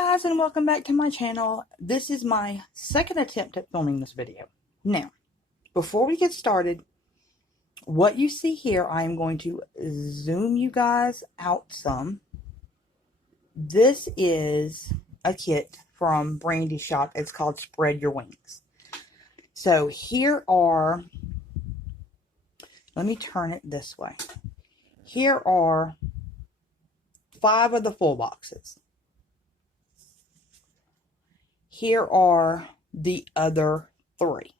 Guys, and welcome back to my channel. This is my second attempt at filming this video. Now, before we get started, what you see here, I am going to zoom you guys out some. This is a kit from Brandy Shop. It's called Spread Your Wings. So here are, let me turn it this way. Here are 5 of the full boxes. Here are the other 3.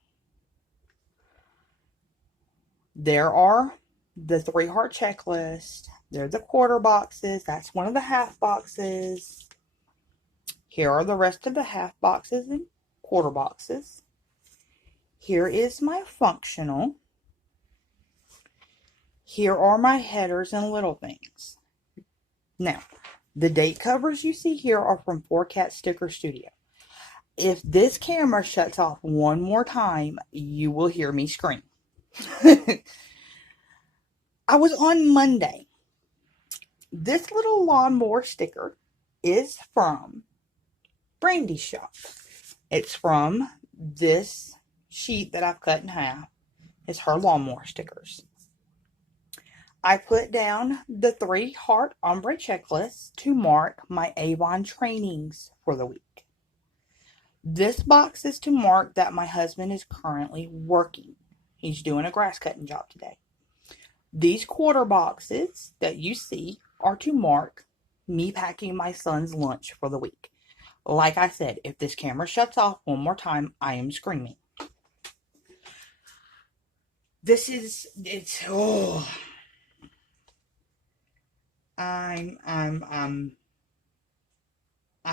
There are the 3-heart checklist. They're the quarter boxes. That's one of the half boxes. Here are the rest of the half boxes and quarter boxes. Here is my functional. Here are my headers and little things. Now, the date covers you see here are from 4Cat Sticker Studio. If this camera shuts off one more time, you will hear me scream. I was on Monday. This little lawnmower sticker is from Brandy Shop. It's from this sheet that I've cut in half. It's her lawnmower stickers. I put down the 3-heart ombre checklist to mark my Avon trainings for the week. This box is to mark that my husband is currently working. He's doing a grass cutting job today. These quarter boxes that you see are to mark me packing my son's lunch for the week. Like I said, if this camera shuts off one more time, I am screaming. I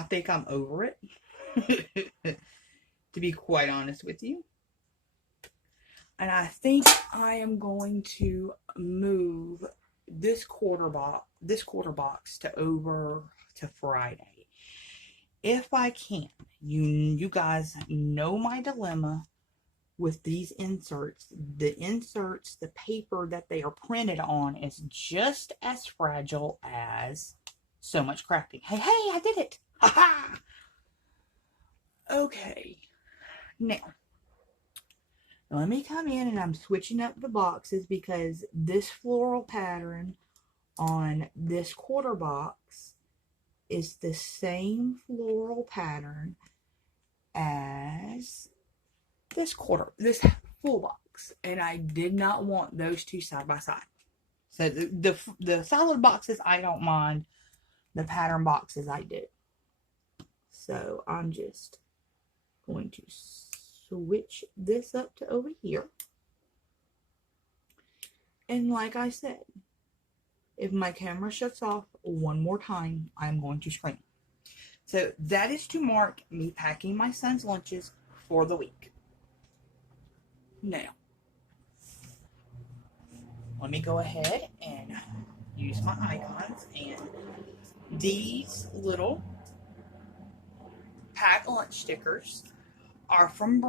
think I'm over it. To be quite honest with you. And I think I am going to move this quarter box to over to Friday. If I can. You guys know my dilemma with these inserts. The inserts, the paper that they are printed on is just as fragile as So Much Crafting. Hey, I did it. Ha ha. Okay. Now, let me come in, and I'm switching up the boxes because this floral pattern on this quarter box is the same floral pattern as this full box, and I did not want those two side by side. So the solid boxes I don't mind, the pattern boxes I do. So I'm just going to switch this up to over here. And like I said, if my camera shuts off one more time, I'm going to scream. So that is to mark me packing my son's lunches for the week. Now, let me go ahead and use my icons, and these little pack lunch stickers are from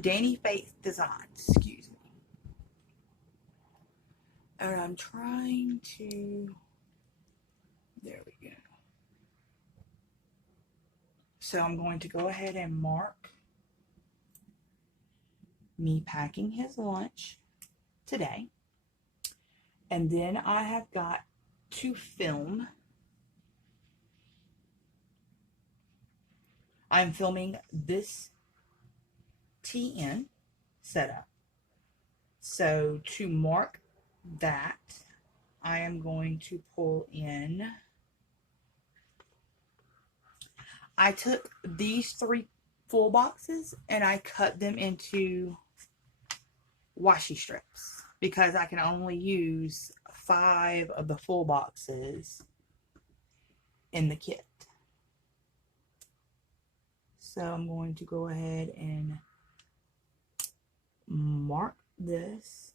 Danny Faith Designs, excuse me. And I'm trying to, there we go. So I'm going to go ahead and mark me packing his lunch today. And then I have got to film. I'm filming this TN setup. So to mark that, I am going to pull in. I took these 3 full boxes and I cut them into washi strips because I can only use 5 of the full boxes in the kit. So I'm going to go ahead and mark this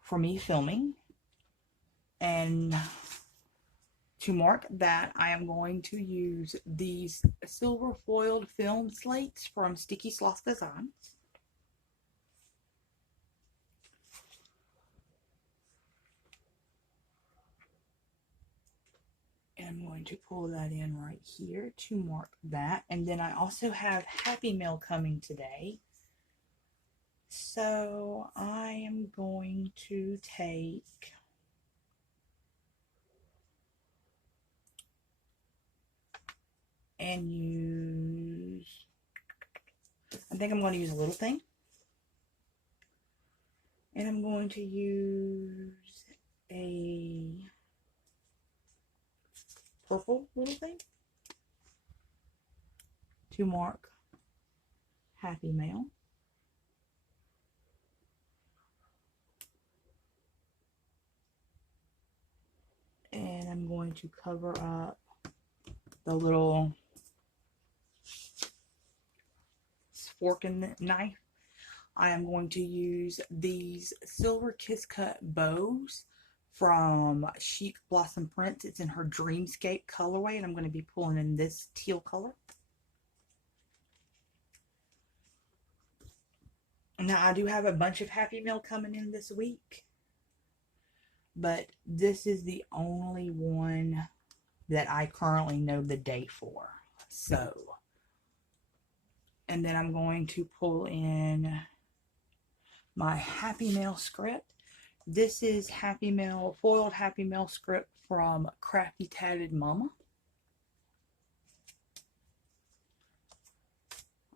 for me filming. And to mark that, I am going to use these silver foiled film slates from Sticky Sloth Designs. And I'm going to pull that in right here to mark that. And then I also have Happy Mail coming today. So I am going to take and use, I think I'm going to use a little thing. And I'm going to use a purple little thing to mark Happy Mail. And I'm going to cover up the little fork and knife. I am going to use these Silver Kiss Cut bows from Chic Blossom Prints. It's in her Dreamscape colorway, and I'm going to be pulling in this teal color. Now, I do have a bunch of Happy Mail coming in this week, but this is the only one that I currently know the day for. So, and then I'm going to pull in my Happy Mail script. This is Happy Mail, foiled Happy Mail script from Crafty Tatted Mama.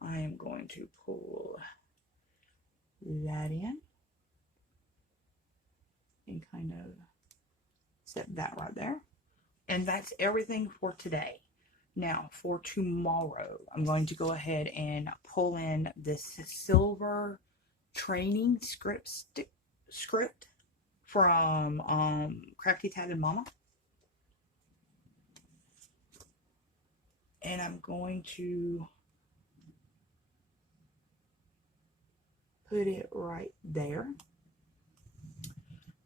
I am going to pull that in and kind of set that right there. And that's everything for today. Now, for tomorrow, I'm going to go ahead and pull in this silver training script from Crafty Tatted Mama. And I'm going to put it right there.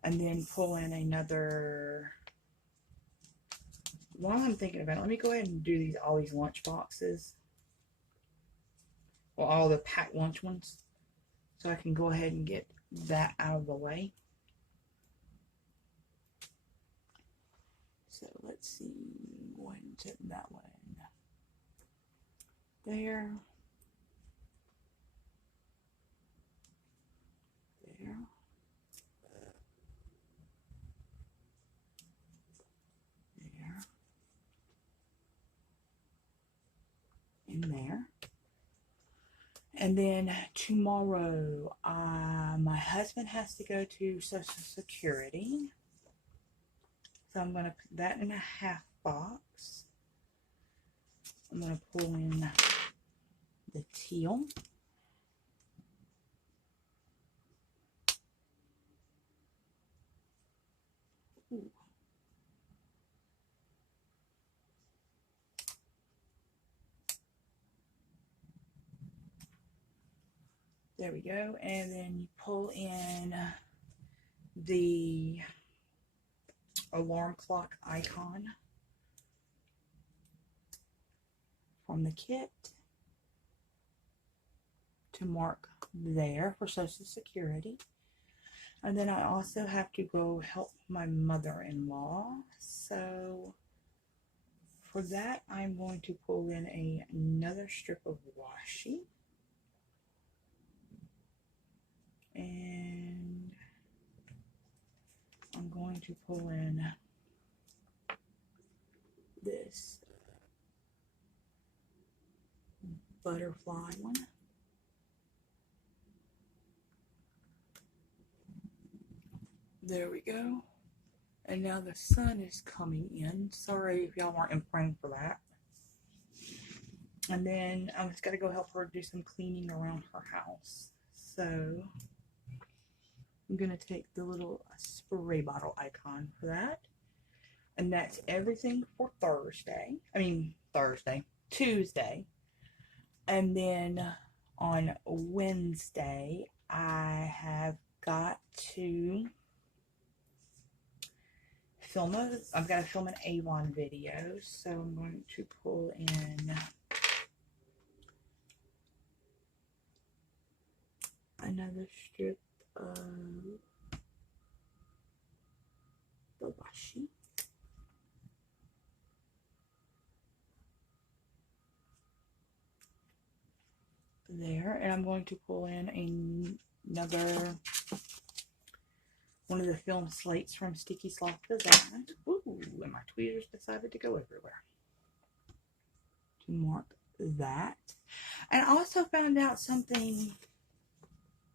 And then pull in another, while I'm thinking about it, let me go ahead and do all these lunch boxes. Well, all the packed lunch ones. So I can go ahead and get that out of the way. So let's see, go ahead and set that one there. There. There. And there. And then tomorrow, my husband has to go to Social Security. So I'm going to put that in a half box. I'm going to pull in the teal. Ooh. There we go. And then you pull in the alarm clock icon from the kit to mark there for Social Security. And then I also have to go help my mother-in-law. So for that, I'm going to pull in another strip of washi. And I'm going to pull in this butterfly one. There we go. And now the sun is coming in. Sorry if y'all weren't in frame for that. And then I'm just got to go help her do some cleaning around her house. So I'm going to take the little spray bottle icon for that. And that's everything for Tuesday. And then on Wednesday, I have got to I've got to film an Avon video. So I'm going to pull in another strip of the washi. there, and I'm going to pull in another one of the film slates from Sticky Sloth Design. Ooh, and my tweezers decided to go everywhere. To mark that. And I also found out something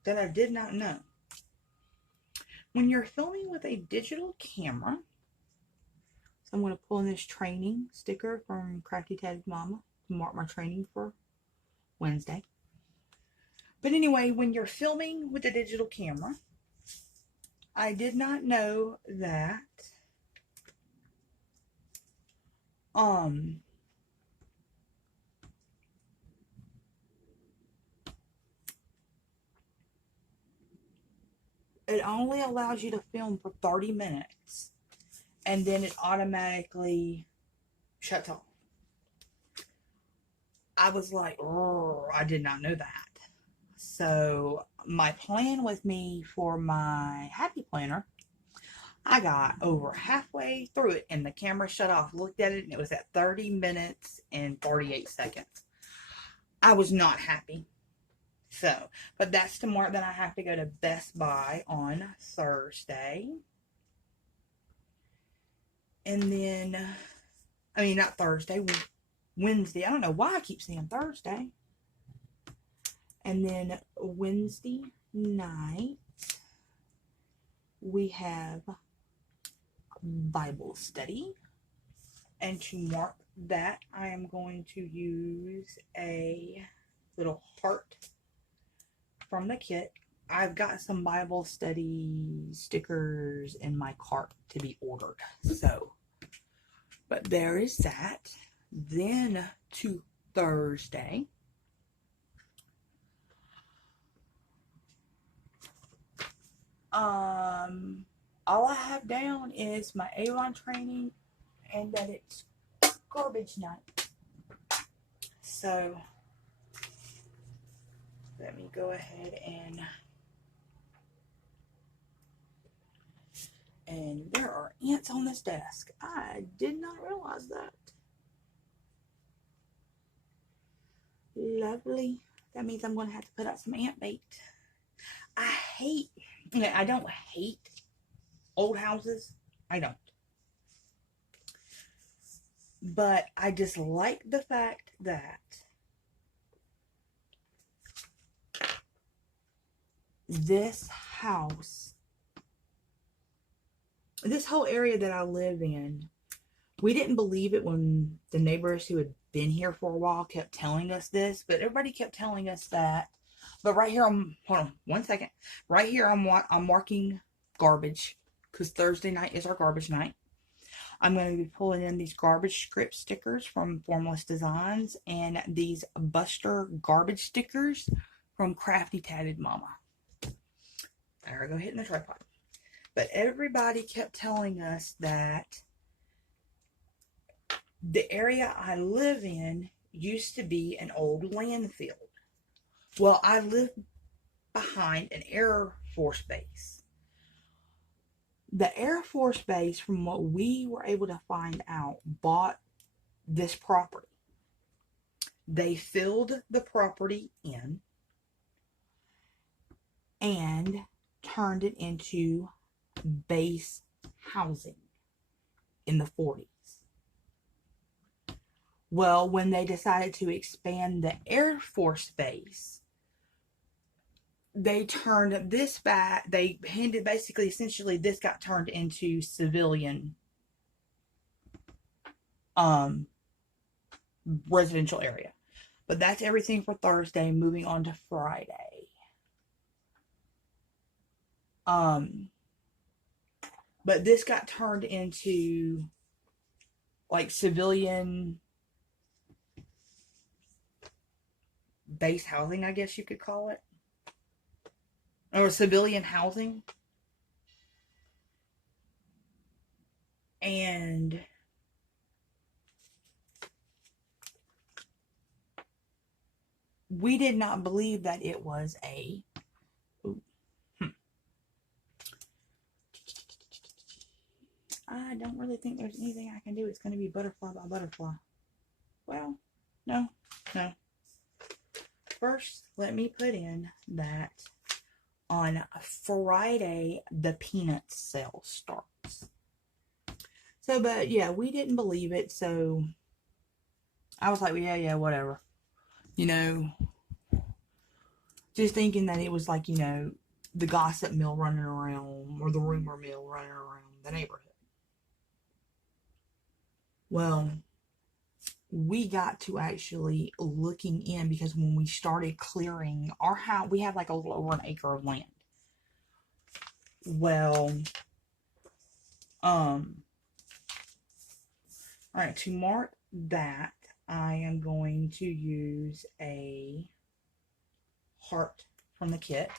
that I did not know. When you're filming with a digital camera, so I'm going to pull in this training sticker from Crafty Tatted Mama to mark my training for Wednesday. But anyway, when you're filming with a digital camera, I did not know that it only allows you to film for 30 minutes and then it automatically shuts off. I was like, oh, I did not know that. So my plan with me for my Happy Planner, I got over halfway through it and the camera shut off. Looked at it and it was at 30 minutes and 48 seconds. I was not happy. So, but that's tomorrow. Then I have to go to Best Buy on Thursday. And then, I mean, not Thursday, Wednesday. I don't know why I keep saying Thursday. And then Wednesday night, we have Bible study. And to mark that, I am going to use a little heart from the kit. I've got some Bible study stickers in my cart to be ordered. So, but there is that. Then to Thursday, all I have down is my Avon training and that it's garbage night. So let me go ahead and there are ants on this desk. I did not realize that. Lovely. That means I'm going to have to put out some ant bait. I don't hate old houses. I don't. But I just like the fact that this house, this whole area that I live in, we didn't believe it when the neighbors who had been here for a while kept telling us this, but everybody kept telling us that. But right here, hold on one second. Right here, I'm marking garbage because Thursday night is our garbage night. I'm going to be pulling in these garbage script stickers from Formless Designs and these Buster garbage stickers from Crafty Tatted Mama. There I go, hitting the tripod. But everybody kept telling us that the area I live in used to be an old landfill. Well, I live behind an Air Force base. The Air Force base, from what we were able to find out, bought this property. They filled the property in and turned it into base housing in the 40s. Well, when they decided to expand the Air Force base, they turned this back. They handed basically, essentially, this got turned into civilian residential area. But that's everything for Thursday. Moving on to Friday. But this got turned into like civilian base housing, I guess you could call it. Or civilian housing. And we did not believe that it was a I don't really think there's anything I can do. It's going to be butterfly by butterfly. Well, no. first, let me put in that on Friday, the peanut sale starts. So, but yeah, we didn't believe it. So I was like, well, yeah, whatever. You know, just thinking that it was like, the gossip mill running around or the rumor mill running around the neighborhood. Well, we got to actually looking in because when we started clearing our house, we had like a little over an acre of land. Well, all right, to mark that, I am going to use a heart from the kit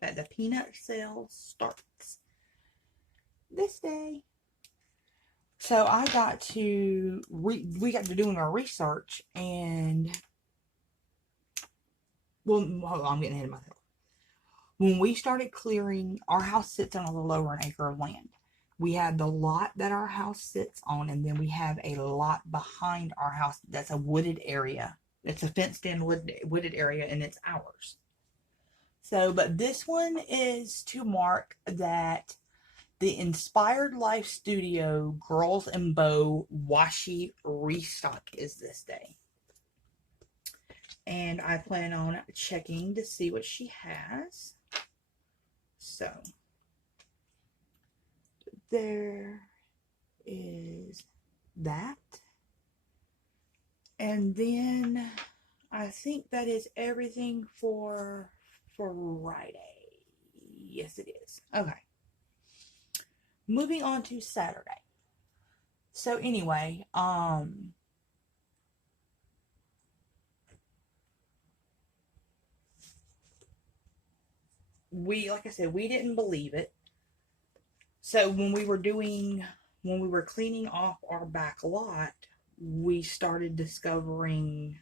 that the peanut sale starts this day. So I got to, we got to doing our research and, well, hold on, I'm getting ahead of myself. When we started clearing, our house sits on a little over an acre of land. We have the lot that our house sits on, and then we have a lot behind our house that's a wooded area. It's a fenced-in wooded area, and it's ours. So, but this one is to mark that the Inspired Life Studio Girls and Bow washi restock is this day. And I plan on checking to see what she has. So, there is that. And then I think that is everything for Friday. Yes, it is. Okay. Moving on to Saturday. So anyway, like I said, we didn't believe it. So when we were cleaning off our back lot, we started discovering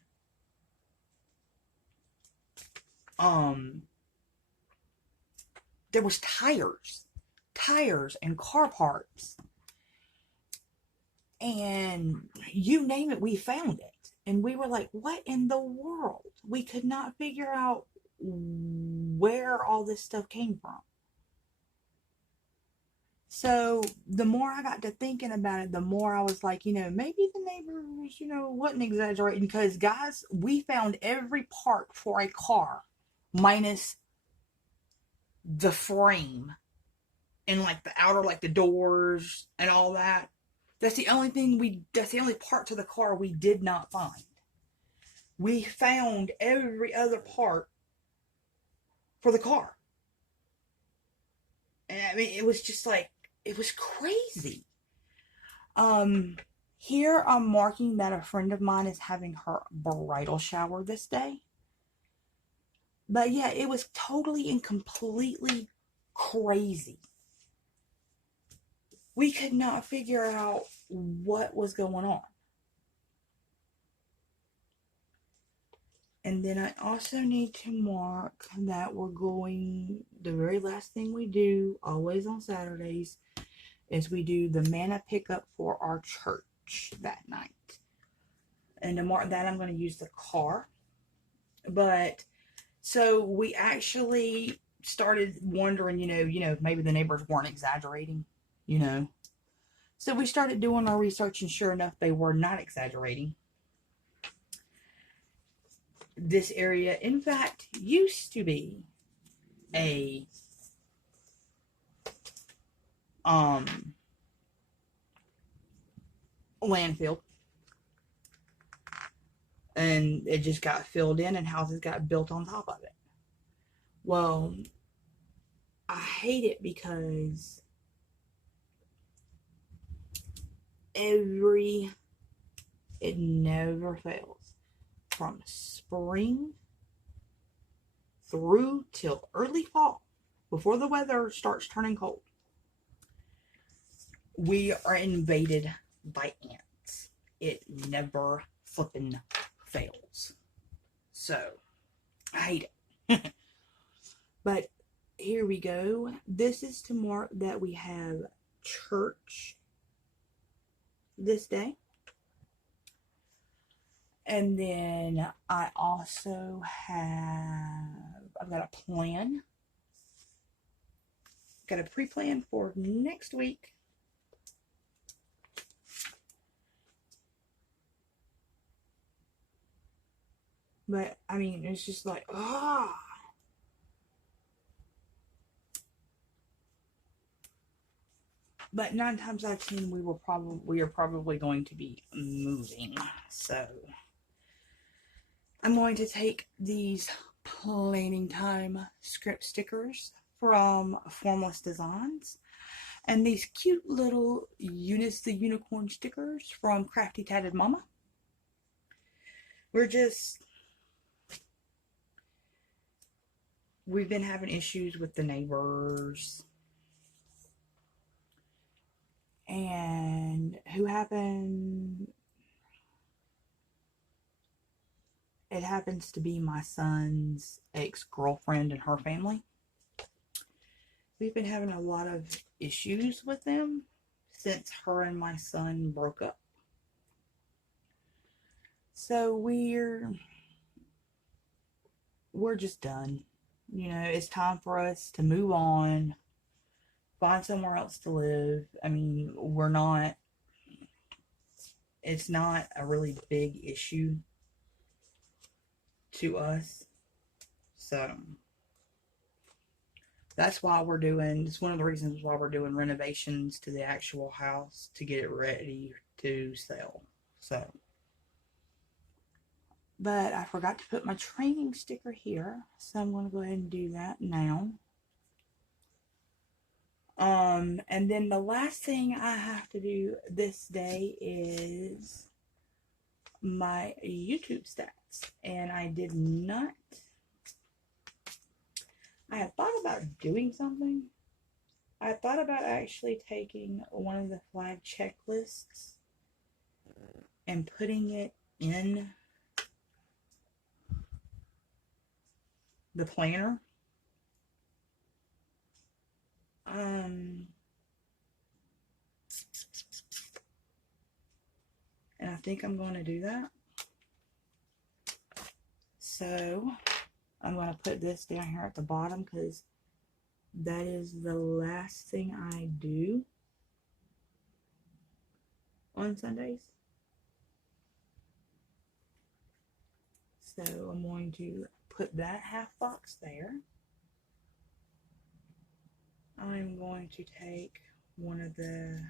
there was tires and car parts, and you name it, we found it. And we were like, what in the world? We could not figure out where all this stuff came from. So the more I got to thinking about it, the more I was like, maybe the neighbors, wasn't exaggerating. Because, guys, we found every part for a car minus the frame and like the outer, like the doors and all that. That's the only part to the car we did not find. We found every other part for the car. And I mean, it was just like, it was crazy. Here I'm marking that a friend of mine is having her bridal shower this day. But yeah, it was totally and completely crazy. We could not figure out what was going on. And then I also need to mark that the very last thing we do, always on Saturdays, is we do the manna pickup for our church that night. And to mark that, I'm going to use the car. But, so we actually started wondering, if maybe the neighbors weren't exaggerating, So we started doing our research, and sure enough, they were not exaggerating. This area, in fact, used to be a landfill, and it just got filled in and houses got built on top of it. Well, I hate it because it never fails. From spring through till early fall, before the weather starts turning cold, we are invaded by ants. It never flippin' fails. So, I hate it. But here we go. This is to mark that we have church this day. And then I also I've got a plan. Got a pre-plan for next week. But, I mean, it's just like, ah. But 9 times out of 10, we are probably going to be moving. So, I'm going to take these planning time script stickers from Formless Designs and these cute little Eunice the Unicorn stickers from Crafty Tatted Mama. We've been having issues with the neighbors. And it happens to be my son's ex-girlfriend and her family. We've been having a lot of issues with them since her and my son broke up. So we're just done. You know, it's time for us to move on, find somewhere else to live. I mean, it's not a really big issue to us. So it's one of the reasons why we're doing renovations to the actual house to get it ready to sell. So, but I forgot to put my training sticker here, so I'm going to go ahead and do that now. And then the last thing I have to do this day is my YouTube stats. And I had thought about doing something. I thought about actually taking one of the flag checklists and putting it in the planner. And I think I'm going to do that. So I'm going to put this down here at the bottom because that is the last thing I do on Sundays. So I'm going to put that half box there. I'm going to take one of the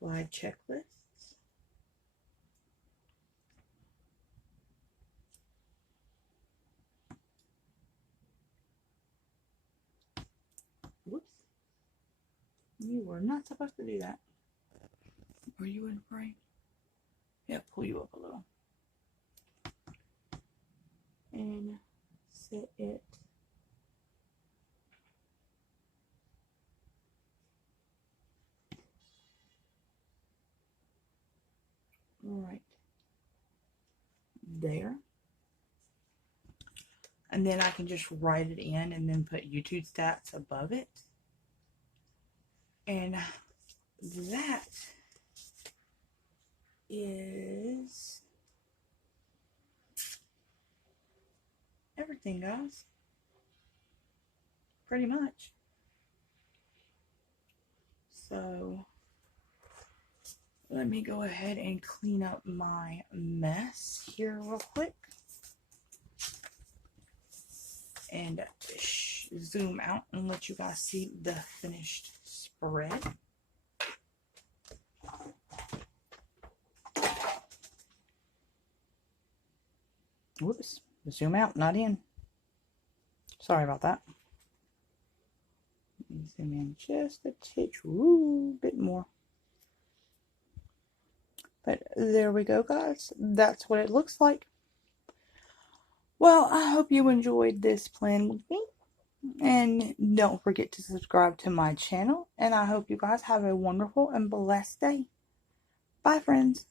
flag checklists. Whoops. You were not supposed to do that. Were you in frame? Yeah, pull you up a little. And set it right there. And then I can just write it in and then put YouTube stats above it. And that is everything, guys. Pretty much. So let me go ahead and clean up my mess here real quick. And zoom out and let you guys see the finished spread. Whoops, zoom out, not in. Sorry about that. Zoom in just a bit more. But there we go, guys. That's what it looks like. Well, I hope you enjoyed this plan with me. And don't forget to subscribe to my channel. And I hope you guys have a wonderful and blessed day. Bye, friends.